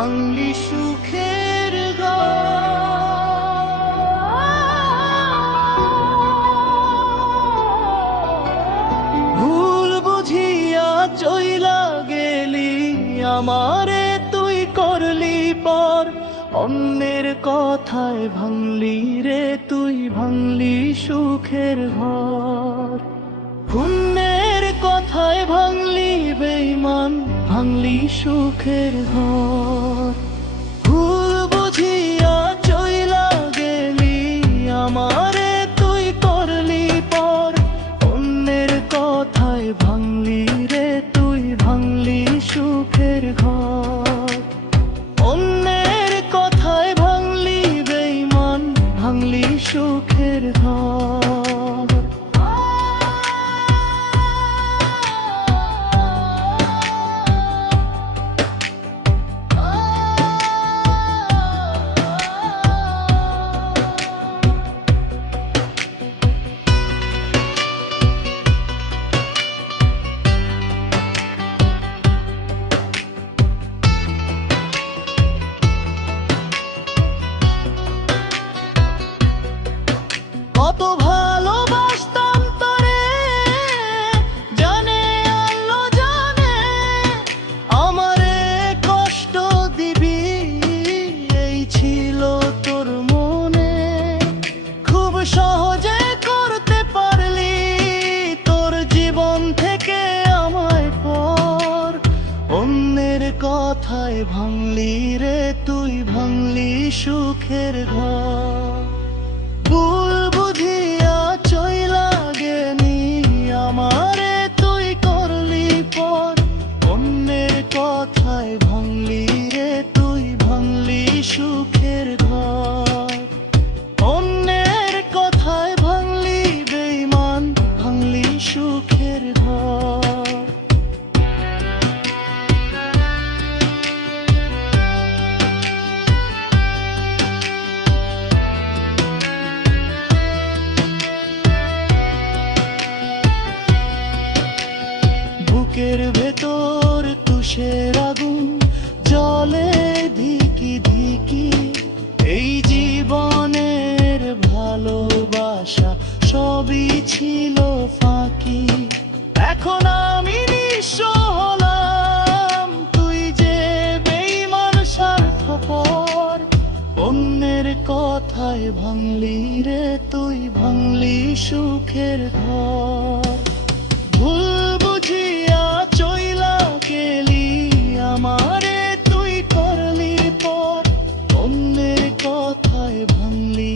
ভাঙলি সুখের ঘর। ভুল বুঝিয়া চইলা গেলি আমারে তুই করলি পর, অন্যের কথায় ভাঙলি রে তুই ভাঙলি সুখের ঘর। পুণ্যের কথায় ভাঙলি বেঈমান, ভাঙলি সুখের ঘর। ভুল বুঝিয়া চইলা গেলি আমারে তুই করলি পর, অন্যের কথায় ভাঙলি রে তুই ভাঙলি সুখের ঘর। অন্যের কথায় ভাঙলি বেঈমান, ভাঙলি সুখের ঘর। কত ভালোবাসতাম তোরে জানে আল্লাহ জানে, আমারে কষ্ট দিবি এই ছিল তোর মনে। খুব সহজে করতে পারলি তোর জীবন থেকে আমায় পর, অন্যের কথায় ভাঙলি রে তুই ভাঙলি সুখের ঘর। ভুল বুঝিয়া চইলা গেলি আমারে তুই করলি পর, অন্যের কথায় ভাঙলি রে তুই ভাঙলি সুখের ঘর। অন্যের কথায় ভাঙলি বেঈমান, ভাঙলি সুখের ঘর। বুকের ভেতর তুষের আগুন জ্বলে ধিকি ধিকি, এই জীবনের ভালোবাসা সবই ছিল ফাঁকি। এখন আমি নিঃস্ব হলাম তুই যে বেঈমান স্বার্থপর, অন্যের কথায় ভাঙলি রে তুই ভাঙলি সুখের ঘর। ভুল বুঝিয়া চইলা গেলি আমারে তুই করলি পর, অন্যের কথায় ভাঙলি